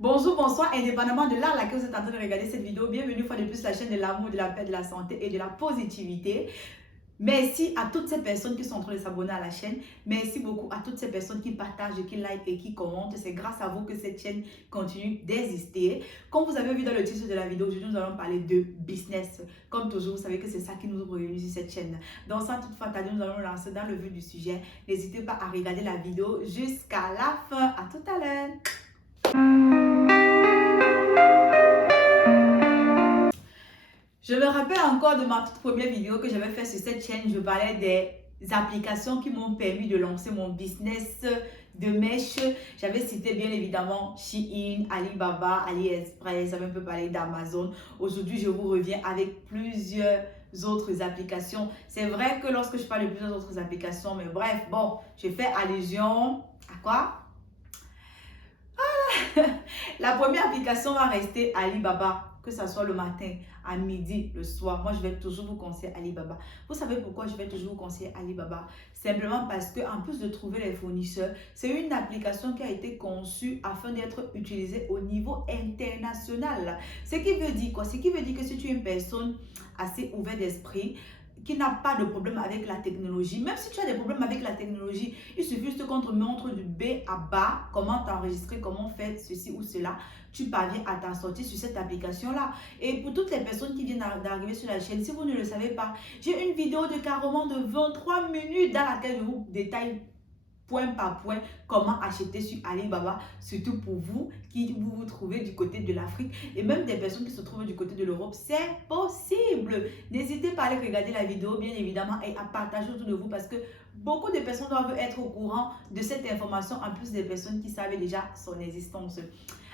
Bonjour, bonsoir, indépendamment de l'heure à laquelle vous êtes en train de regarder cette vidéo, bienvenue une fois de plus sur la chaîne de l'amour, de la paix, de la santé et de la positivité. Merci à toutes ces personnes qui sont en train de s'abonner à la chaîne. Merci beaucoup à toutes ces personnes qui partagent, qui like et qui commentent. C'est grâce à vous que cette chaîne continue d'exister. Comme vous avez vu dans le titre de la vidéo, aujourd'hui nous allons parler de business. Comme toujours, vous savez que c'est ça qui nous réunit sur cette chaîne. Donc sans toutefois tarder, nous allons nous lancer dans le vif du sujet. N'hésitez pas à regarder la vidéo jusqu'à la fin. À tout à l'heure. Je me rappelle encore de ma toute première vidéo que j'avais fait sur cette chaîne. Je parlais des applications qui m'ont permis de lancer mon business de mèche. J'avais cité bien évidemment Shein, Alibaba, AliExpress, j'avais un peu parlé d'Amazon. Aujourd'hui, je vous reviens avec plusieurs autres applications. C'est vrai que lorsque je parle de plusieurs autres applications, mais bref, bon, je fais allusion à quoi? La première application va rester Alibaba, que ce soit le matin, à midi, le soir. Moi, je vais toujours vous conseiller Alibaba. Vous savez pourquoi je vais toujours vous conseiller Alibaba? Simplement parce que en plus de trouver les fournisseurs, c'est une application qui a été conçue afin d'être utilisée au niveau international. Ce qui veut dire quoi? Ce qui veut dire que si tu es une personne assez ouverte d'esprit, qui n'a pas de problème avec la technologie, même si tu as des problèmes avec la technologie, il suffit juste qu'on te montre du B à bas, comment t'enregistrer, comment faire ceci ou cela, tu parviens à t'en sortir sur cette application-là. Et pour toutes les personnes qui viennent d'arriver sur la chaîne, si vous ne le savez pas, j'ai une vidéo de carrément de 23 minutes dans laquelle je vous détaille point par point comment acheter sur Alibaba, surtout pour vous qui vous trouvez du côté de l'Afrique et même des personnes qui se trouvent du côté de l'Europe. C'est possible. N'hésitez pas à aller regarder la vidéo bien évidemment et à partager autour de vous parce que beaucoup de personnes doivent être au courant de cette information en plus des personnes qui savent déjà son existence.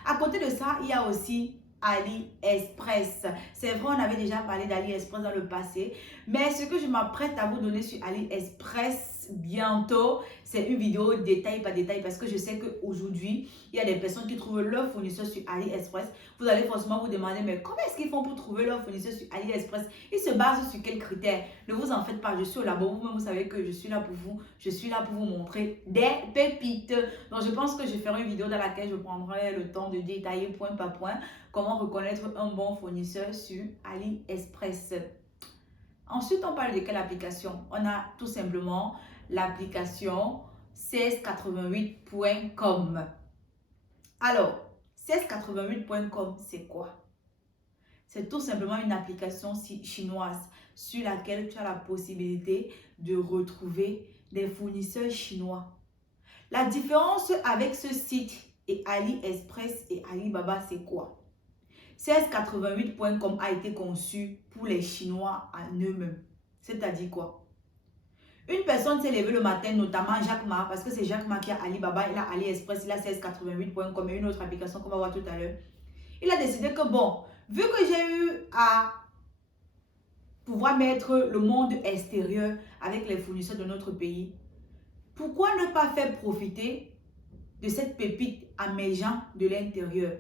À côté de ça, il y a aussi AliExpress. C'est vrai, on avait déjà parlé d'AliExpress dans le passé, mais ce que je m'apprête à vous donner sur AliExpress bientôt, c'est une vidéo détail par détail parce que je sais qu'aujourd'hui, il y a des personnes qui trouvent leur fournisseur sur AliExpress. Vous allez forcément vous demander, mais comment est-ce qu'ils font pour trouver leur fournisseur sur AliExpress? Ils se basent sur quels critères? Ne vous en faites pas, je suis au labo, vous-même vous savez que je suis là pour vous. Je suis là pour vous montrer des pépites. Donc je pense que je ferai une vidéo dans laquelle je prendrai le temps de détailler point par point comment reconnaître un bon fournisseur sur AliExpress. Ensuite, on parle de quelle application? On a tout simplement l'application 1688.com. Alors, 1688.com, c'est quoi? C'est tout simplement une application chinoise sur laquelle tu as la possibilité de retrouver des fournisseurs chinois. La différence avec ce site et AliExpress et Alibaba, c'est quoi? 1688.com a été conçu pour les Chinois en eux-mêmes. C'est-à-dire quoi? Une personne s'est levée le matin, notamment Jack Ma, parce que c'est Jack Ma qui a Alibaba, il a AliExpress, il a 1688.com et une autre application qu'on va voir tout à l'heure. Il a décidé que bon, vu que j'ai eu à pouvoir mettre le monde extérieur avec les fournisseurs de notre pays, pourquoi ne pas faire profiter de cette pépite à mes gens de l'intérieur?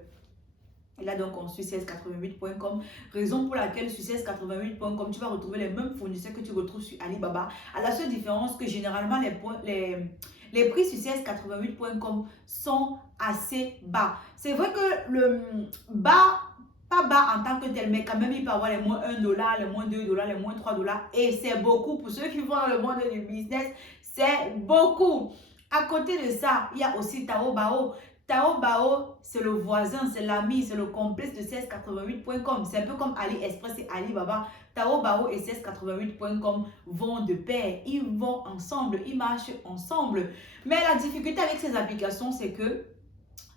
Il a donc conçu 1688.com, raison pour laquelle sur 1688.com, tu vas retrouver les mêmes fournisseurs que tu retrouves sur Alibaba. À la seule différence que généralement, les prix sur 1688.com sont assez bas. C'est vrai que le bas, pas bas en tant que tel, mais quand même, il peut avoir les moins 1 dollar, les moins 2 dollars, les moins 3 dollars. Et c'est beaucoup. Pour ceux qui vont dans le monde du business, c'est beaucoup. À côté de ça, il y a aussi Taobao. Taobao, c'est le voisin, c'est l'ami, c'est le complice de 1688.com. C'est un peu comme AliExpress et Alibaba. Taobao et 1688.com vont de pair. Ils vont ensemble, ils marchent ensemble. Mais la difficulté avec ces applications, c'est que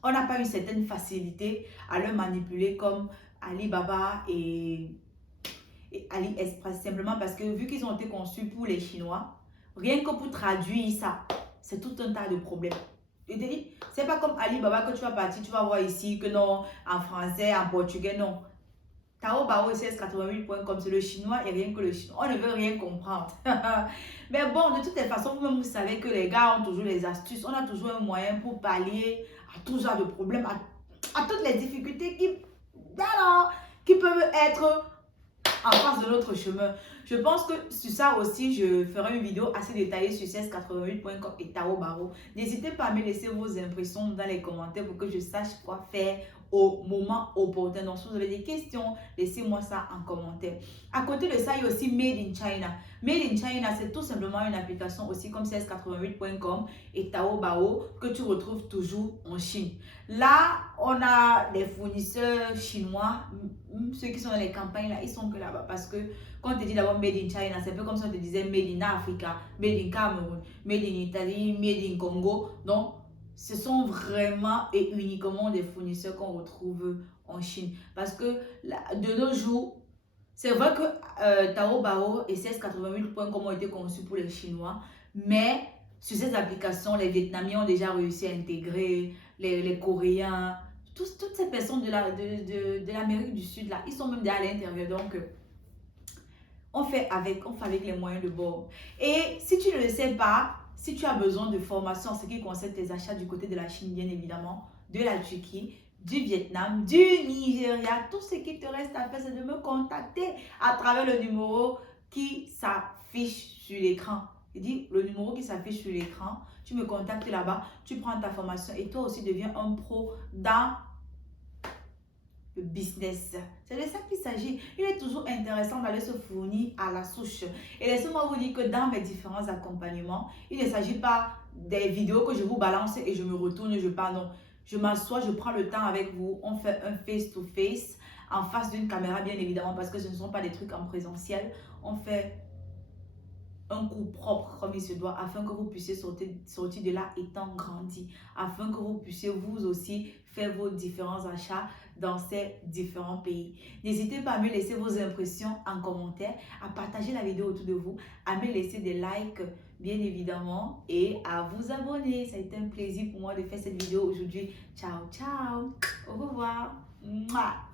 on n'a pas une certaine facilité à le manipuler comme Alibaba et AliExpress. Simplement parce que vu qu'ils ont été conçus pour les Chinois, rien que pour traduire ça, c'est tout un tas de problèmes. Je te dis, c'est pas comme Alibaba que tu vas partir, tu vas voir ici que non, en français, en portugais, non. Taobao 1688.com, c'est le chinois et rien que le chinois. On ne veut rien comprendre. Mais bon, de toutes les façons, vous-même, vous savez que les gars ont toujours les astuces. On a toujours un moyen pour pallier à tout genre de problèmes, à toutes les difficultés qui peuvent être en face de notre chemin. Je pense que sur ça aussi, je ferai une vidéo assez détaillée sur 1688.com et Tao Baro. N'hésitez pas à me laisser vos impressions dans les commentaires pour que je sache quoi faire au moment opportun. Donc, si vous avez des questions, laissez-moi ça en commentaire. À côté de ça, il y a aussi Made in China. Made in China, c'est tout simplement une application aussi comme 1688.com et Taobao que tu retrouves toujours en Chine. Là, on a des fournisseurs chinois, ceux qui sont dans les campagnes, là, ils sont que là-bas parce que quand on te dit d'abord Made in China, c'est un peu comme si on te disait Made in Africa, Made in Cameroun, Made in Italie, Made in Congo. Donc, ce sont vraiment et uniquement des fournisseurs qu'on retrouve en Chine. Parce que de nos jours, c'est vrai que Taobao et 1688.com ont été conçus pour les Chinois, mais sur ces applications, les Vietnamiens ont déjà réussi à intégrer les Coréens, toutes ces personnes de l'Amérique du Sud, là, ils sont même déjà à l'intérieur. Donc, on fait avec les moyens de bord. Et si tu ne le sais pas, si tu as besoin de formation en ce qui concerne tes achats du côté de la Chine, bien évidemment, de la Turquie, du Vietnam, du Nigeria, tout ce qui te reste à faire, c'est de me contacter à travers le numéro qui s'affiche sur l'écran. Je dis le numéro qui s'affiche sur l'écran, tu me contactes là-bas, tu prends ta formation et toi aussi deviens un pro dans le business. C'est de ça qu'il s'agit. Il est toujours intéressant d'aller se fournir à la souche. Et laissez-moi vous dire que dans mes différents accompagnements, il ne s'agit pas des vidéos que je vous balance et je me retourne, je pars. Non, je m'assois, je prends le temps avec vous. On fait un face-to-face en face d'une caméra, bien évidemment, parce que ce ne sont pas des trucs en présentiel. On fait un coup propre comme il se doit afin que vous puissiez sortir de là étant grandi, afin que vous puissiez vous aussi faire vos différents achats dans ces différents pays. N'hésitez pas à me laisser vos impressions en commentaire, à partager la vidéo autour de vous, à me laisser des likes bien évidemment et à vous abonner. Ça a été un plaisir pour moi de faire cette vidéo aujourd'hui. Ciao, ciao. Au revoir. Mouah.